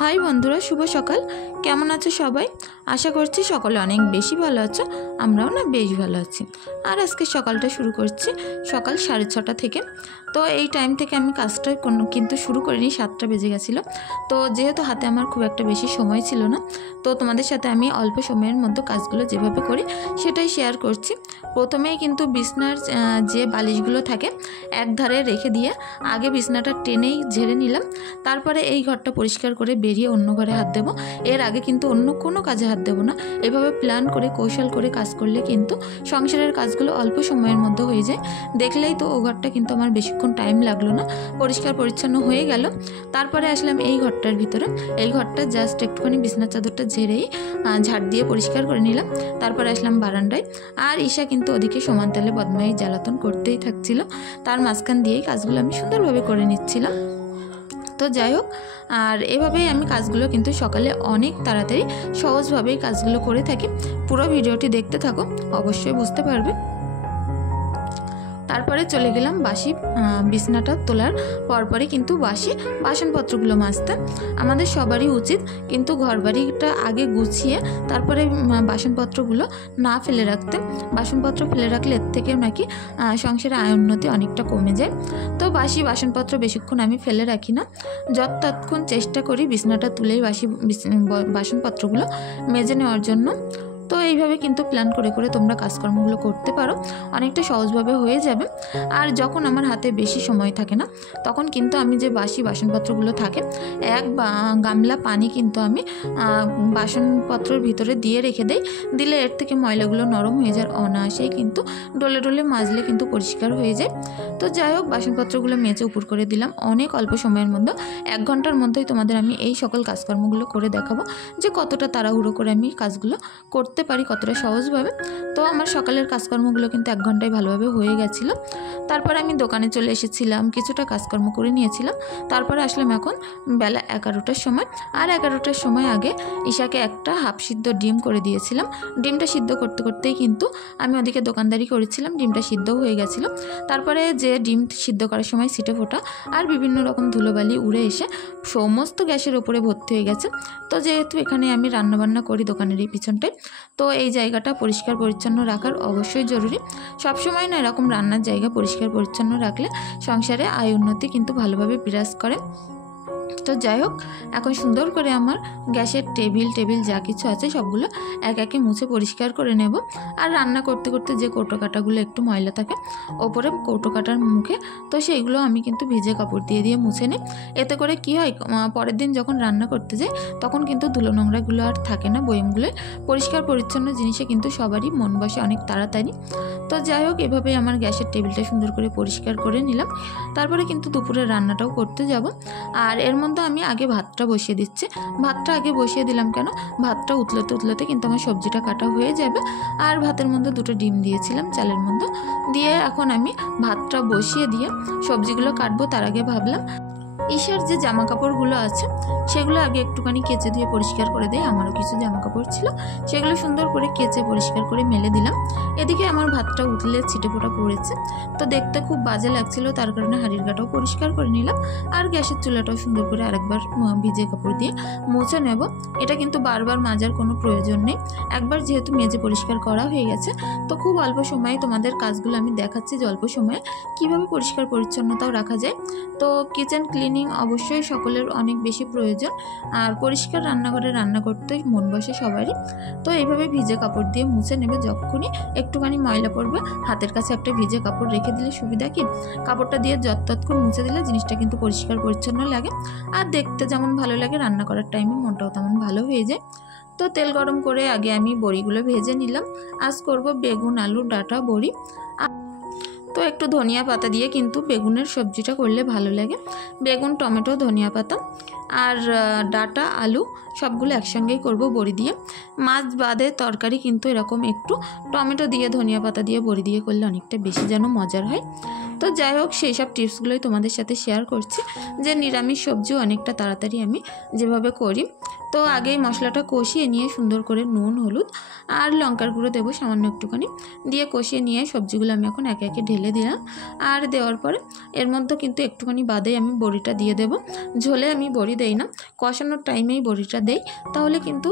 High বন্ধুরা, শুভ সকাল। কেমন আছো সবাই? আশা করছি সকলে অনেক বেশি ভালো আছো। আমরাও না বেশ ভালো আছি। আর আজকে সকালটা শুরু করছি সকাল 6:30 থেকে। তো এই টাইম থেকে আমি কাজটা কিন্তু শুরু করিনি, 7টা বেজে গেছিলো। তো যেহেতু হাতে আমার খুব একটা বেশি সময় ছিল না, তো তোমাদের সাথে আমি অল্প সময়ের মধ্যে কাজগুলো যেভাবে করি সেটাই শেয়ার করছি। প্রথমেই কিন্তু বিছনার যে বালিশগুলো থাকে এক ধারে রেখে দিয়ে আগে বিছনাটা টেনেই ঝেড়ে নিলাম। তারপরে এই ঘরটা পরিষ্কার করে বেরিয়ে অন্য ঘরে হাত দেবো। এর আগে কিন্তু অন্য কোনো কাজে হাত দেবো না। এভাবে প্ল্যান করে কৌশল করে কাজ করলে কিন্তু সংসারের কাজগুলো অল্প সময়ের মধ্যে হয়ে যায়। দেখলেই তো ও ঘরটা কিন্তু আমার বেশিক্ষণ টাইম লাগলো না, পরিষ্কার পরিচ্ছন্ন হয়ে গেল। তারপরে আসলাম এই ঘরটার ভিতরে। এই ঘরটা জাস্ট একটুখানি বিছনার চাদরটা ঝেড়েই ঝাড় দিয়ে পরিষ্কার করে নিলাম। তারপরে আসলাম বারান্দায়। আর ঈশা কিন্তু ওদিকে সমান তালে বদমাইশ জ্বালাতন করতেই থাকছিল। তার মাঝখান দিয়েই কাজগুলো আমি সুন্দরভাবে করে নিচ্ছিলাম। তো যাই হোক, আর এভাবেই আমি কাজগুলো কিন্তু সকালে অনেক তাড়াতাড়ি সহজভাবেই কাজগুলো করে থাকি। পুরো ভিডিওটি দেখতে থাকো, অবশ্যই বুঝতে পারবে। তারপরে চলে গেলাম বাসি বিছনাটা তোলার পরপরই কিন্তু বাসি বাসনপত্রগুলো মাজতে। আমাদের সবারই উচিত কিন্তু ঘরবাড়িটা আগে গুছিয়ে তারপরে বাসনপত্রগুলো না ফেলে রাখতে। বাসনপত্র ফেলে রাখলে এর থেকে নাকি সংসারে আয় উন্নতি অনেকটা কমে যায়। তো বাসি বাসনপত্র বেশিক্ষণ আমি ফেলে রাখি না, যতক্ষণ চেষ্টা করি বিছনাটা তুলেই বাসি বাসনপত্রগুলো মেজে নেওয়ার জন্য। তো এইভাবে কিন্তু প্ল্যান করে করে তোমরা কাজকর্মগুলো করতে পারো, অনেকটা সহজভাবে হয়ে যাবে। আর যখন আমার হাতে বেশি সময় থাকে না, তখন কিন্তু আমি যে বাসি বাসনপত্রগুলো থাকে এক গামলা পানি কিন্তু আমি বাসনপত্রের ভিতরে দিয়ে রেখে দেই। দিলে এর থেকে ময়লাগুলো নরম হয়ে যায়, অনায়াসেই কিন্তু ডলে ডলে মাজলে কিন্তু পরিষ্কার হয়ে যায়। তো যাই হোক, বাসনপত্রগুলো মেজে উপর করে দিলাম অনেক অল্প সময়ের মধ্যে। 1 ঘন্টার মধ্যেই তোমাদের আমি এই সকল কাজকর্মগুলো করে দেখাবো যে কতটা তাড়াহুড়ো করে আমি কাজগুলো করতে পারি, কতটা সহজভাবে। তো আমার সকালের কাজকর্মগুলো কিন্তু 1 ঘন্টায় ভালোভাবে হয়ে গেছিলো। তারপর আমি দোকানে চলে এসেছিলাম, কিছুটা কাজকর্ম করে নিয়েছিলাম। তারপরে আসলাম এখন বেলা 11টার সময়। আর 11টার সময় আগে ঈশাকে একটা হাফ সিদ্ধ ডিম করে দিয়েছিলাম। ডিমটা সিদ্ধ করতে করতেই কিন্তু আমি ওদিকে দোকানদারি করেছিলাম, ডিমটা সিদ্ধও হয়ে গেছিলো। তারপরে যে ডিম সিদ্ধ করার সময় ছিটে ফোটা আর বিভিন্ন রকম ধুলোবালি উড়ে এসে সমস্ত গ্যাসের ওপরে ভর্তি হয়ে গেছে। তো যেহেতু এখানে আমি রান্নাবান্না করি দোকানের এই পিছনটায়, তো এই জায়গাটা পরিষ্কার পরিচ্ছন্ন রাখার অবশ্যই জরুরি। সবসময় না এরকম রান্নার জায়গা পরিষ্কার পরিচ্ছন্ন রাখলে সংসারে আয় উন্নতি কিন্তু ভালোভাবে বিরাজ করে। তো যাই হোক, এখন সুন্দর করে আমার গ্যাসের টেবিল যা কিছু আছে সবগুলো এক একে মুছে পরিষ্কার করে নেব। আর রান্না করতে করতে যে কৌটো কাটাগুলো একটু ময়লা থাকে ওপরে কৌটো কাটার মুখে, তো সেইগুলো আমি কিন্তু ভিজে কাপড় দিয়ে দিয়ে মুছে নিই। এতে করে কি হয়, পরের দিন যখন রান্না করতে যাই তখন কিন্তু ধুলো নোংরাগুলো আর থাকে না বয়মগুলোয়। পরিষ্কার পরিচ্ছন্ন জিনিসে কিন্তু সবারই মন বসে অনেক তাড়াতাড়ি। তো যাই হোক, এভাবেই আমার গ্যাসের টেবিলটা সুন্দর করে পরিষ্কার করে নিলাম। তারপরে কিন্তু দুপুরের রান্নাটাও করতে যাব। আর এর মধ্যে আমি আগে ভাতটা বসিয়ে দিচ্ছি। ভাতটা আগে বসিয়ে দিলাম কেন, ভাতটা উতলাতে কিন্তু আমার সবজিটা কাটা হয়ে যাবে। আর ভাতের মধ্যে 2টো ডিম দিয়েছিলাম চালের মধ্যে দিয়ে। এখন আমি ভাতটা বসিয়ে দিয়ে সবজিগুলো কাটবো। তার আগে ভাবলাম ঈশার যে জামা কাপড়গুলো আছে সেগুলো আগে একটুখানি কেচে দিয়ে পরিষ্কার করে দেয়। আমারও কিছু জামা কাপড় ছিল, সেগুলো সুন্দর করে কেচে পরিষ্কার করে মেলে দিলাম। এদিকে আমার ভাতটা উতলে ছিটে ফোটা পড়েছে, তো দেখতে খুব বাজে লাগছিল। তার কারণে হাঁড়ির গাটাও পরিষ্কার করে নিলাম। আর গ্যাসের চুলাটাও সুন্দর করে আরেকবার ভিজে কাপড় দিয়ে মুছে নেব। এটা কিন্তু বারবার মাজার কোনো প্রয়োজন নেই, একবার যেহেতু মেজে পরিষ্কার করা হয়ে গেছে। তো খুব অল্প সময়ে তোমাদের কাজগুলো আমি দেখাচ্ছি যে অল্প সময়ে কীভাবে পরিষ্কার পরিচ্ছন্নতাও রাখা যায়। তো কিচেন ক্লিনিং অবশ্যই সকলের অনেক বেশি প্রয়োজন। আর পরিষ্কার রান্নাঘরে রান্না করতে মন বসে সবারই। তো এইভাবে ভিজে কাপড় দিয়ে মুছে নেবে। যখনই একটুখানি ময়লা পড়বে হাতের কাছে একটা ভিজে কাপড় রেখে দিলে সুবিধা কি, কাপড়টা দিয়ে যতক্ষণ মুছে দিলে জিনিসটা কিন্তু পরিষ্কার পরিচ্ছন্ন লাগে। আর দেখতে যেমন ভালো লাগে, রান্না করার টাইমে মনটাও তেমন ভালো হয়ে যায়। তো তেল গরম করে আগে আমি বড়িগুলো ভেজে নিলাম। আজ করব বেগুন আলু ডাঁটা বড়ি। তো একটু ধনিয়া পাতা দিয়ে কিন্তু বেগুনের সবজিটা করলে ভালো লাগে। বেগুন, টমেটো, ধনিয়া পাতা আর ডাঁটা আলু সবগুলো একসঙ্গেই করব বড়ি দিয়ে। মাছ বাদে তরকারি কিন্তু এরকম একটু টমেটো দিয়ে ধনিয়া পাতা দিয়ে বড়ি দিয়ে করলে অনেকটা বেশি যেন মজার হয়। তো যাই হোক, সেই সব টিপসগুলোই তোমাদের সাথে শেয়ার করছি যে নিরামিষ সবজিও অনেকটা তাড়াতাড়ি আমি যেভাবে করি। তো আগেই মশলাটা কষিয়ে নিয়ে সুন্দর করে নুন, হলুদ আর লঙ্কার গুঁড়ো দেবো সামান্য একটুখানি, দিয়ে কষিয়ে নিয়ে সবজিগুলো আমি এখন একে একে ঢেলে দিলাম। আর দেওয়ার পরে এর মধ্যে কিন্তু একটুখানি বাদেই আমি বড়িটা দিয়ে দেবো। ঝোলে আমি বড়ি দেই না, কষানোর টাইমেই বড়িটা দেই, তাহলে কিন্তু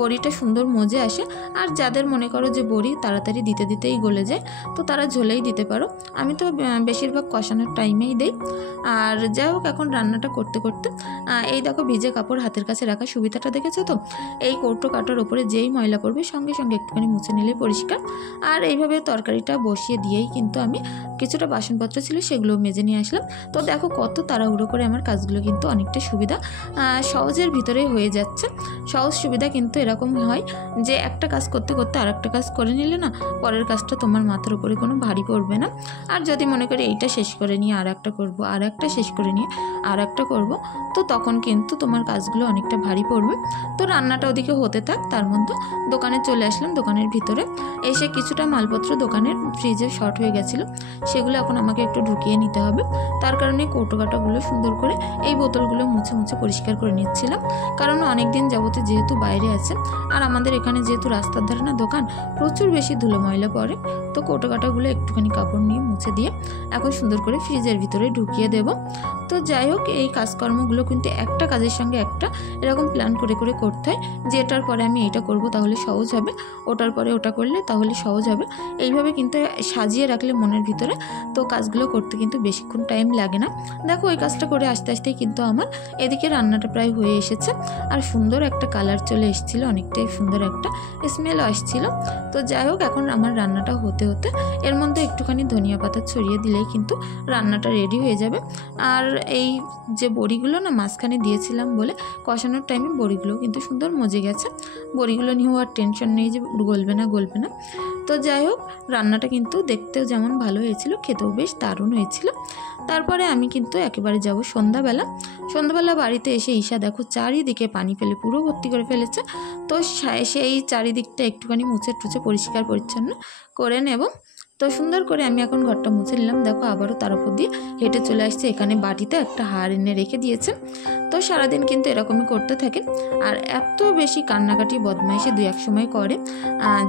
বড়িটা সুন্দর মজে আসে। আর যাদের মনে করো যে বড়ি তাড়াতাড়ি দিতে দিতেই গলে যায়, তো তারা ঝোলেই দিতে পারো। আমি তো বেশিরভাগ কষানোর টাইমেই দেই। আর যাই হোক, এখন রান্নাটা করতে করতে এই দেখো ভিজে কাপড় হাতের কাছে রাখা সুবিধাটা দেখেছো তো। এই কৌটো কাটার ওপরে যেই ময়লা পড়বে সঙ্গে সঙ্গে একটুখানি মুছে নিলে পরিষ্কার। আর এইভাবে তরকারিটা বসিয়ে দিয়েই কিন্তু আমি কিছুটা বাসনপত্র ছিল সেগুলো মেজে নিয়ে আসলাম। তো দেখো কত তাড়াহুড়ো করে আমার কাজগুলো কিন্তু অনেকটা সুবিধা সহজের ভিতরেই হয়ে যাচ্ছে। সহজ সুবিধা কিন্তু এরকম হয় যে একটা কাজ করতে করতে আর একটা কাজ করে নিলে না, পরের কাজটা তোমার মাথার উপরে কোনো ভারী পড়বে না। আর যদি মনে করি এইটা শেষ করে নিয়ে আর একটা করবো, আর একটা শেষ করে নিয়ে আর একটা করবো, তো তখন কিন্তু তোমার কাজগুলো অনেকটা ভারী পড়বে। তো রান্নাটা ওদিকে হতে থাক, তার মধ্যে দোকানে চলে আসলাম। দোকানের ভিতরে এসে কিছুটা মালপত্র দোকানের ফ্রিজে শর্ট হয়ে গেছিলো, সেগুলো এখন আমাকে একটু ঢুকিয়ে নিতে হবে। তার কারণে কৌটোকাটাগুলো সুন্দর করে এই বোতলগুলো মুছে মুছে পরিষ্কার করে নিচ্ছিলাম। কারণ অনেক দিন যাবতে যেহেতু বাইরে আছে, আর আমাদের এখানে যেহেতু রাস্তার ধারে না দোকান, প্রচুর বেশি ধুলো ময়লা পড়ে। তো কৌটোকাটাগুলো একটুখানি কাপড় নিয়ে মুছে দিয়ে এখন সুন্দর করে ফ্রিজের ভিতরে ঢুকিয়ে দেব। তো যাই হোক, এই কাজকর্মগুলো কিন্তু একটা কাজের সঙ্গে একটা এরকম প্ল্যান করে করে করতে হয়, যে এটার পরে আমি এটা করব তাহলে সহজ হবে, ওটার পরে ওটা করলে তাহলে সহজ হবে। এইভাবে কিন্তু সাজিয়ে রাখলে মনের ভিতরে, তো কাজগুলো করতে কিন্তু বেশিক্ষণ টাইম লাগে না। দেখো ওই কাজটা করে আস্তে আস্তেই কিন্তু আমার এদিকে রান্নাটা প্রায় হয়ে এসেছে। আর সুন্দর একটা কালার চলে এসেছিলো, অনেকটাই সুন্দর একটা স্মেলও আসছিল। তো যাই হোক, এখন আমার রান্নাটা হতে হতে এর মধ্যে একটুখানি ধনিয়া পাতা ছড়িয়ে দিলেই কিন্তু রান্নাটা রেডি হয়ে যাবে। আর এই যে বড়িগুলো না মাঝখানে দিয়েছিলাম বলে কষানোর টাইমে বড়িগুলো কিন্তু সুন্দর মজে গেছে। বড়িগুলো নিয়েও আর টেনশন নেই যে গলবে না গলবে না। তো যাই হোক, রান্নাটা কিন্তু দেখতেও যেমন ভালো হয়েছিল, খেতেও বেশ দারুণ হয়েছিল। তারপরে আমি কিন্তু একেবারে যাব সন্ধ্যাবেলা বাড়িতে এসে ঈশা দেখো চারিদিকে পানি ফেলে পুরো ভর্তি করে ফেলেছে। তো সেই চারিদিকটা একটুখানি মুছে টুছে পরিষ্কার পরিচ্ছন্ন করে নেব। তো সুন্দর করে আমি এখন ঘরটা মুছে নিলাম। দেখো আবারও তার উপর দিয়ে হেঁটে চলে আসছে, এখানে বাটিতে একটা হাড় এনে রেখে দিয়েছে। তো সারাদিন কিন্তু এরকমই করতে থাকে। আর এত বেশি কান্নাকাটি বদমাইশি দু এক সময় করে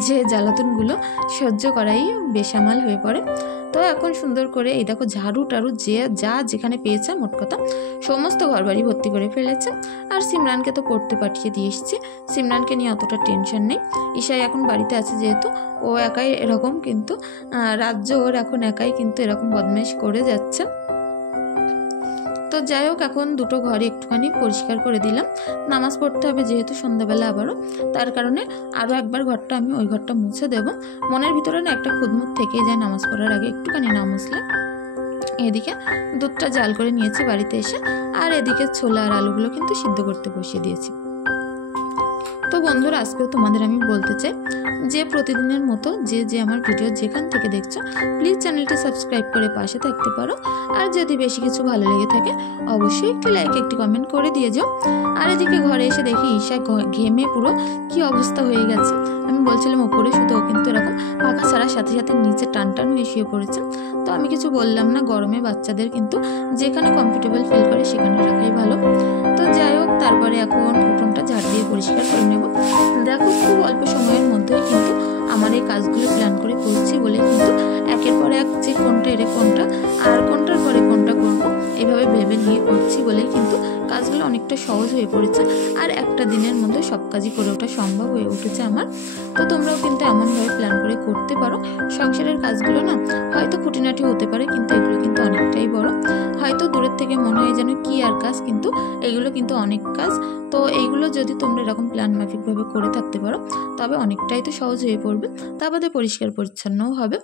যে জ্বালাতনগুলো সহ্য করাই বেসামাল হয়ে পড়ে। তো এখন সুন্দর করে এই দেখো ঝাড়ু টাড়ু যা যেখানে পেয়েছে মোট কথা সমস্ত ঘরবাড়ি ভর্তি করে ফেলেছে। আর সিমরানকে তো পড়তে পাঠিয়ে দিয়ে এসেছি, সিমরানকে নিয়ে অতটা টেনশন নেই। ঈশাই এখন বাড়িতে আছে যেহেতু, ও একাই এরকম কিন্তু রাজ্য ওর এখন একাই কিন্তু এরকম বদমাইশ করে যাচ্ছে। তো যাই হোক, এখন দুটো ঘরে একটুখানি পরিষ্কার করে দিলাম। নামাজ পড়তে হবে যেহেতু সন্ধ্যাবেলা আবারও, তার কারণে আরও একবার ঘরটা আমি ওই ঘরটা মুছে দেবো। মনের ভিতরে না একটা খুদমুদ থেকেই যায় নামাজ পড়ার আগে একটুখানি না মুছলে। এদিকে দুধটা জাল করে নিয়েছি বাড়িতে এসে, আর এদিকে ছোলা আর আলুগুলো কিন্তু সিদ্ধ করতে বসিয়ে দিয়েছি। তো বন্ধুরা, আজকেও তোমাদের আমি বলতে চাই যে প্রতিদিনের মতো যে আমার ভিডিও যেখান থেকে দেখছো প্লিজ চ্যানেলটি সাবস্ক্রাইব করে পাশে থাকতে পারো। আর যদি বেশি কিছু ভালো লেগে থাকে অবশ্যই একটি লাইক একটি কমেন্ট করে দিয়ে যাও। আর এদিকে ঘরে এসে দেখি ঈশা ঘেমে পুরো কি অবস্থা হয়ে গেছে। আমি বলছিলাম ওপরে শুধু, ও কিন্তু এরকম পাখা ছাড়ার সাথে সাথে নিচে টান টান হয়ে শুয়ে পড়েছে। তো আমি কিছু বললাম না, গরমে বাচ্চাদের কিন্তু যেখানে কমফোর্টেবল ফিল করে সেখানে রাখাই ভালো। তো যাই হোক, তারপরে এখন উঠোনটা ঝাড় দিয়ে পরিষ্কার করে নেব। দেখো খুব অল্প সময়ের মধ্যেই কিন্তু আমার এই কাজগুলো প্ল্যান করে করছি বলে কিন্তু একের পর এক যে কোনটা এরে কোনটা আর কোনটার পরে কোনটা করবো এইভাবে ভেবে নিয়ে করছি বলে কিন্তু কাজগুলো অনেকটা সহজ হয়ে পড়েছে। আর একটা দিনের মধ্যে সব কাজই করে ওঠা সম্ভব হয়ে উঠেছে আমার। তো তোমরাও কিন্তু এমনভাবে প্ল্যান করে করতে পারো। সংসারের কাজগুলো না হয়তো খুঁটিনাটি হতে পারে, কিন্তু এগুলো কিন্তু অনেকটাই বড়। হয়তো দূরের থেকে মনে হয় যেন কি আর কাজ, কিন্তু এগুলো কিন্তু অনেক কাজ। তো এইগুলো যদি তোমরা এরকম প্ল্যান মাফিকভাবে করে থাকতে পারো তবে অনেকটাই তো সহজ হয়ে পড়বে। তা বাদে পরিষ্কার পরিচ্ছন্নও হবে।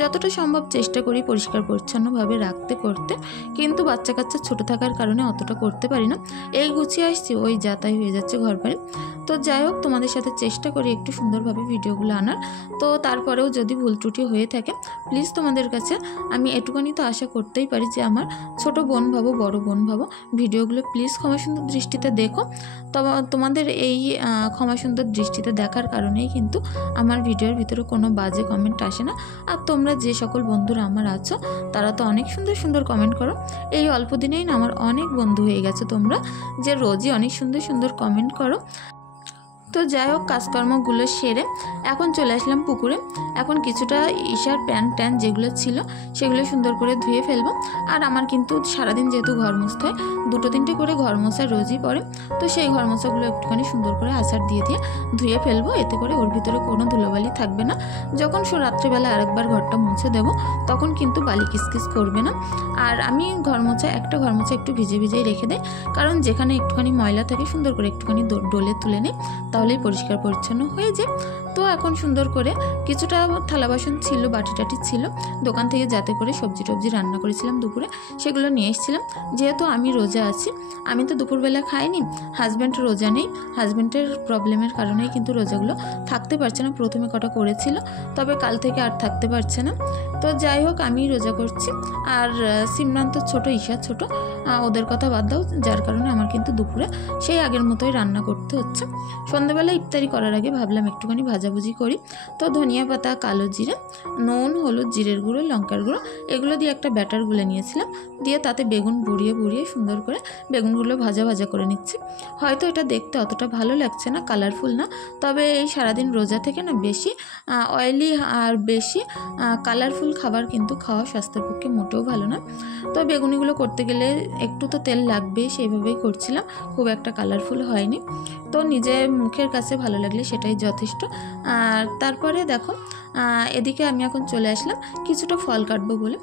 যতটা সম্ভব চেষ্টা করি পরিষ্কার পরিচ্ছন্নভাবে রাখতে করতে, কিন্তু বাচ্চা কাচ্চা ছোটো থাকার কারণে অতটা করতে পারি না। এই গুছিয়ে আসছি ওই যাতাই হয়ে যাচ্ছে ঘর বাড়ি। তো যাই হোক, তোমাদের সাথে চেষ্টা করি একটু সুন্দরভাবে ভিডিওগুলো আনার। তো তারপরেও যদি ভুল ত্রুটি হয়ে থাকে প্লিজ তোমাদের কাছে আমি এটুকুনি তো আশা করতেই পারি যে আমার ছোট বোন ভাবো বড় বোন ভাবো, ভিডিওগুলো প্লিজ ক্ষমা সুন্দর দৃষ্টিতে দেখো। তোমাদের এই ক্ষমা সুন্দর দৃষ্টিতে দেখার কারণেই কিন্তু আমার ভিডিওর ভিতরে কোনো বাজে কমেন্ট আসে না। আর তোমরা যে সকল বন্ধুরা আমার আছো তারা তো অনেক সুন্দর সুন্দর কমেন্ট করো। এই অল্প দিনেই না আমার অনেক বন্ধু হয়ে গেছে তোমরা। তোমরা যে রোজই অনেক সুন্দর সুন্দর কমেন্ট করো। তো যাই হোক, কাজকর্মগুলো সেরে এখন চলে আসলাম পুকুরে। এখন কিছুটা ঈশার প্যান্ট ট্যান্ট যেগুলো ছিল সেগুলো সুন্দর করে ধুয়ে ফেলবো। আর আমার কিন্তু সারাদিন যেহেতু ঘর মুছতে হয়, 2-3টে করে ঘর মোছা রোজই পড়ে, তো সেই ঘর মোছাগুলো একটুখানি সুন্দর করে আছাড় দিয়ে ধুয়ে ফেলবো। এতে করে ওর ভিতরে কোনো ধুলোবালি থাকবে না। যখন রাত্রিবেলা আরেকবার ঘরটা মুছে দেবো তখন কিন্তু বালি কিসকিস করবে না। আর আমি একটা ঘর মোছা একটু ভিজে ভিজেই রেখে দেয়, কারণ যেখানে একটুখানি ময়লা থাকে সুন্দর করে একটুখানি ডলে তুলে নেই, তাহলেই পরিষ্কার পরিচ্ছন্ন হয়ে যায়। তো এখন সুন্দর করে কিছুটা থালা বাসন ছিল, বাটি টাটি ছিল দোকান থেকে, যাতে করে সবজি টবজি রান্না করেছিলাম দুপুরে সেগুলো নিয়ে এসেছিলাম। যেহেতু আমি রোজা আছি, আমি তো দুপুরবেলা খাইনি, হাজব্যান্ড রোজা নেই, হাজব্যান্ডের প্রবলেমের কারণেই কিন্তু রোজাগুলো থাকতে পারছে না। প্রথমে কটা করেছিল, তবে কাল থেকে আর থাকতে পারছে না। তো যাই হোক, আমি রোজা করছি। আর সিমরান তো ছোটো, ঈশা ছোটো, ওদের কথা বাদ দাও, যার কারণে আমার কিন্তু দুপুরে সেই আগের মতোই রান্না করতে হচ্ছে। সন্ধ্যাবেলা ইফতারি করার আগে ভাবলাম একটুখানি ভাজাভুজি করি। তো ধনিয়া পাতা, কালো জিরে, নুন, হলুদ, জিরের গুঁড়ো, লঙ্কার গুঁড়ো এগুলো দিয়ে একটা ব্যাটার গুলে নিয়েছিলাম, দিয়ে তাতে বেগুন বুড়িয়ে সুন্দর করে বেগুনগুলো ভাজা ভাজা করে নিচ্ছি। হয়তো এটা দেখতে অতটা ভালো লাগছে না, কালারফুল না, তবে এই সারাদিন রোজা থেকে না বেশি অয়েলি আর বেশি কালারফুল খাবার কিন্তু খাওয়া স্বাস্থ্যের পক্ষে মোটেও ভালো না। তো বেগুনিগুলো করতে গেলে একটু তো তেল লাগবে, সেইভাবেই করছিলাম, খুব একটা কালারফুল হয়নি। তো নিজের মুখের কাছে ভালো লাগলে সেটাই যথেষ্ট। আর তারপরে দেখো, এদিকে আমি এখন চলে আসলাম কিছুটা ফল কাটবো বলে।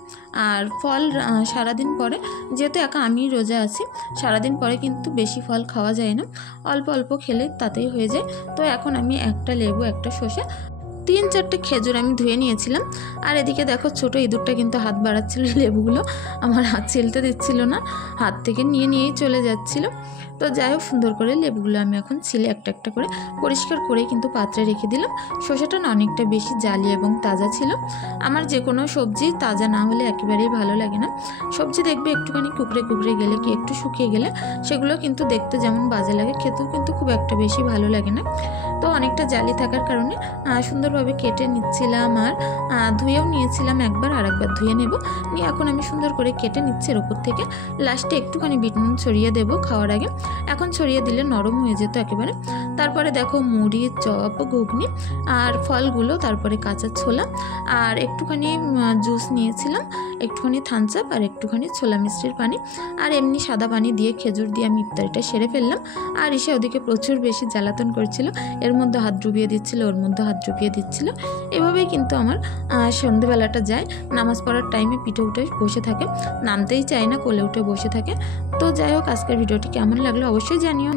আর ফল সারাদিন পরে, যেহেতু একা আমি রোজা আছি, সারাদিন পরে কিন্তু বেশি ফল খাওয়া যায় না, অল্প অল্প খেলে তাতেই হয়ে যায়। তো এখন আমি একটা লেবু, একটা শসা, 3-4টে খেজুর আমি ধুয়ে নিয়েছিলাম। আর এদিকে দেখো, ছোটো ইঁদুরটা কিন্তু হাত বাড়াচ্ছিল, লেবুগুলো আমার হাত ছেলতে দিচ্ছিল না, হাত থেকে নিয়েই চলে যাচ্ছিল। তো যাই হোক, সুন্দর করে লেবুগুলো আমি এখন ছিলে একটা একটা করে পরিষ্কার করে কিন্তু পাত্রে রেখে দিলাম। শসাটা না অনেকটা বেশি জালি এবং তাজা ছিল। আমার যে কোনো সবজি তাজা না হলে একেবারেই ভালো লাগে না। সবজি দেখবে একটুখানি কুকড়ে গেলে কি একটু শুকিয়ে গেলে সেগুলো কিন্তু দেখতে যেমন বাজে লাগে, খেতেও কিন্তু খুব একটা বেশি ভালো লাগে না। তো অনেকটা জালি থাকার কারণে সুন্দরভাবে কেটে নিচ্ছিলাম, আর ধুয়েও নিয়েছিলাম একবার, আর একবার ধুয়ে নেব। নিয়ে এখন আমি সুন্দর করে কেটে নিচ্ছি। এর ওপর থেকে লাস্টে একটুখানি বিট নুন ছড়িয়ে দেবো খাওয়ার আগে, এখন ছড়িয়ে দিলে নরম হয়ে যেত একেবারে। তারপরে দেখো, মুড়ি, চপ, ঘুগনি আর ফলগুলো, তারপরে কাঁচা ছোলা আর একটুখানি জুস নিয়েছিলাম, একটুখানি থামস আপ আর একটুখানি ছোলা মিষ্টির পানি, আর এমনি সাদা পানি দিয়ে খেজুর দিয়ে আমি ইফতারিটা সেরে ফেললাম। আর এসে ওদিকে প্রচুর বেশি জ্বালাতন করছিল, এর মধ্যে হাত ডুবিয়ে দিচ্ছিল, ওর মধ্যে হাত ডুবিয়ে দিচ্ছিল। এভাবেই কিন্তু আমার সন্ধ্যেবেলাটা যায়। নামাজ পড়ার টাইমে পিঠে উঠে বসে থাকে, নামতেই চায় না, কোলে উঠে বসে থাকে। তো যাই হোক, আজকের ভিডিওটি কেমন লাগলো অবশ্যই জানিও।